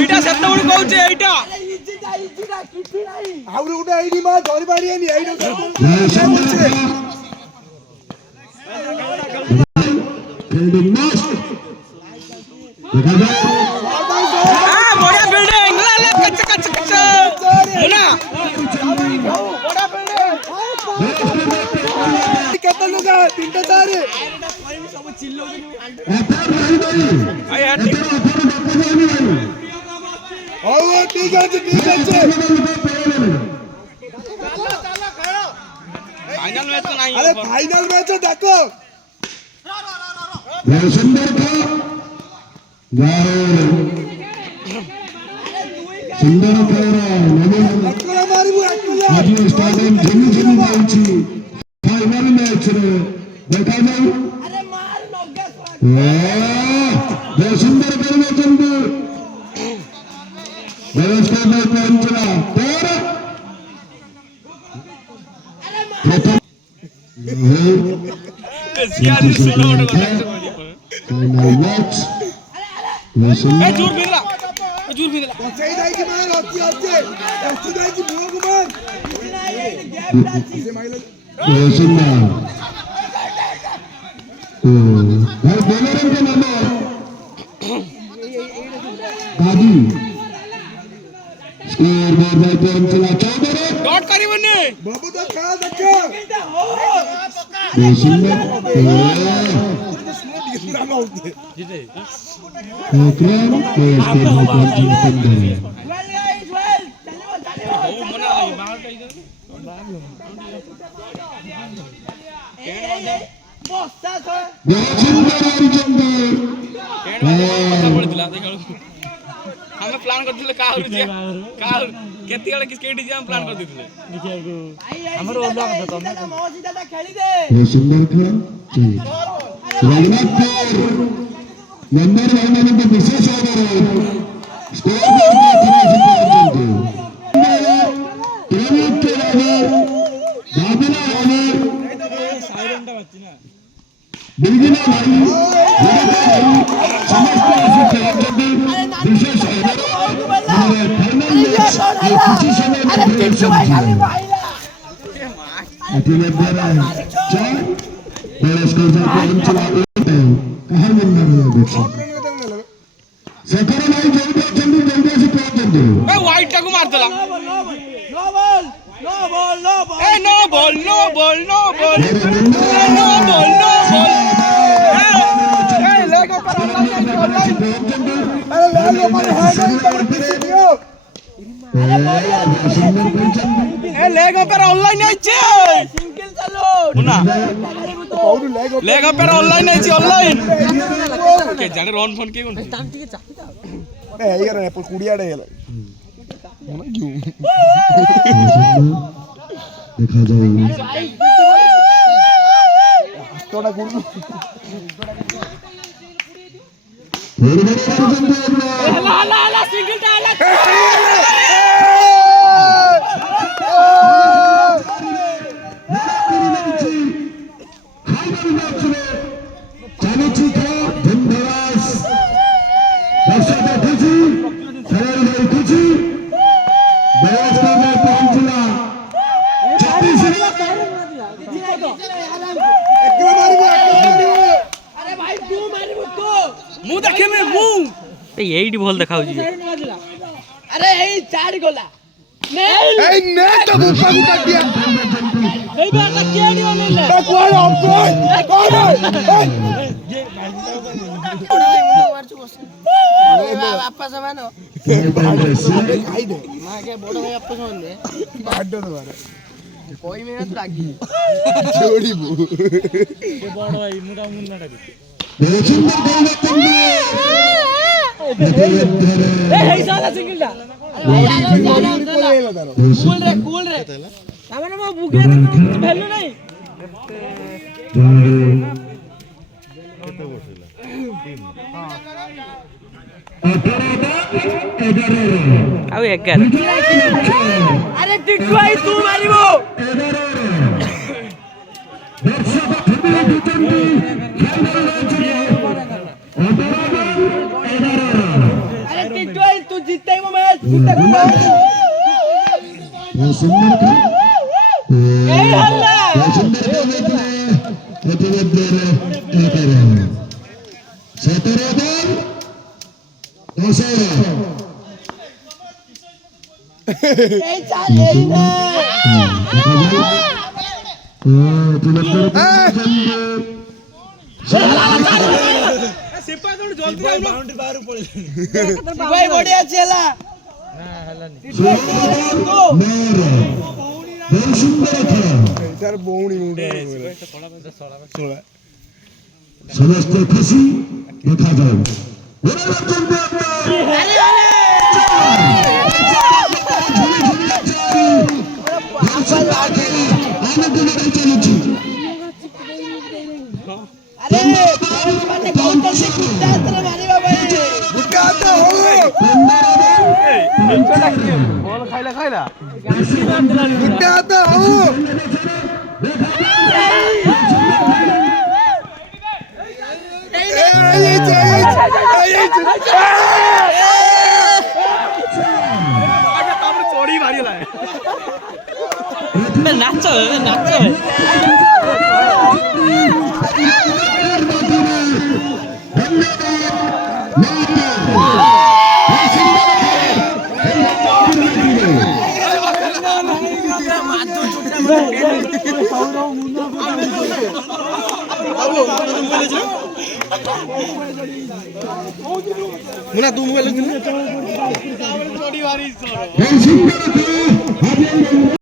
এইটা সেতবড় কହୁছে এইটা আউরে উঠে আইডি মা ধরি বাড়িয়ে নি এইটা ফিল্ডিং মাস্ট দেখা যায় বড় বিল্ডিং লা লা কচ কচ কচ মুনা বড় বিল্ডিং কত লোক তিনটা তারে সব চিল্লো আই আর ও ঠিক আছে ফাইনাল ম্যাচ তো নাই আরে ফাইনাল ম্যাচ দেখো সুন্দর খা সুন্দর খেলা একলা মারিবো একলা আজ স্টাডিয়াম ঝিমিঝিমি যাଉଛି ফাইনাল ম্যাচ রে দেখা যাও আরে মার নগা সুন্দর খেলুଛନ୍ତି ব্যবস্থা में पहुंचला पर फाइनल मैच জোর বিদলা সেই দাই কি মার হচ্ছে সেই দাই কি ভগবান सुंदर भाई बोलर के नाम दादी स्कोर बोर्ड में पहुंचला चौधरी डॉट करीबने बाबू तो खा देखो सुंदर जीते विक्रम के स्कोर में पहुंचते हैं ओ मना बाहर का इधर बहुत सुंदर हरिचंद्र କଥା ପଡିଥିଲା ଆମେ ପ୍ଲାନ୍ କରିଥିଲେ କାହା କେତେ ବେଳେ କେଇଠି ଯିବା ପ୍ଲାନ୍ କରିଥିଲେ ଦେଖିବାକୁ ଆମର ଓଲା କଥା ତମେ बहुत सुंदर खेल रघुनाथपुर नंबर भाई को विशेष ऑर्डर स्कोर बोर्ड में पहुंचते प्रवीण के ऑर्डर बाबुला ऑर्डर ସାଇରେନ୍ଟା ବାଜିଛି ନା बिल्डिंग भाई समस्त पहुंचते विशेष ऑर्डर फाइनल मैच कुछ समय में अकेले बेरा चार बड़े स्कोर पर पहुंचला कहां नंबर है देखो सेकंड भाई जल्दी से पहुंचते ए वाइट टाकू मारतला नो बॉल ए नो बॉल ए लेग ऊपर ऑनलाइन अरे ले लो पर है नहीं तो दियो ए लेग ऊपर ऑनलाइन आइছে सिंगल चलो मुना कौन लेग ऊपर ऑनलाइन आइছে ऑनलाइन के जाने रन फोन के कोन टाइम टिके चापी दाও अरे हे यार पर कुड़ियाडे गेल ना क्यों देखा जाए थोड़ा गुड़ हला सिंगल डाला मुंह देखे में मुंह एट बॉल देखा अरे यही 4 गोला ए नेट तो बुका को काट दिया नहीं बात क्या नहीं होने ले कौन वापस आवानो खाई दे मां के बड़ भाई वापस आने काट दो तुम्हारे कोई मेहनत लागी छोड़ी बू ये बड़ भाई मुंडा मुन्ना डाकी सुंदर এই সালা সিঙ্গেলটা কুল রে আমার মা বুকে ভ্যালু নাই ଆଉ 11 আরে টিকটু আই তু মারিবো আরে টিকটু আই তু জিততাইবো ম্যাচ সুন্দর খা এই হাল্লা সুন্দর খেলে প্রতিবেদনের 17 বল 10 এই চাল এই না ভাই বড়ি আছে এলা এটার বউনি উঠে সমস্ত খুশি দেখা যায় আরে মানে কোন সে কিতাত্র মারিবা ভাই বুকাতে হো বল খাইলা বুকাতে হো চড়ি মারিলা নাচ মুনা তু মোবাইল চড়ি মারিস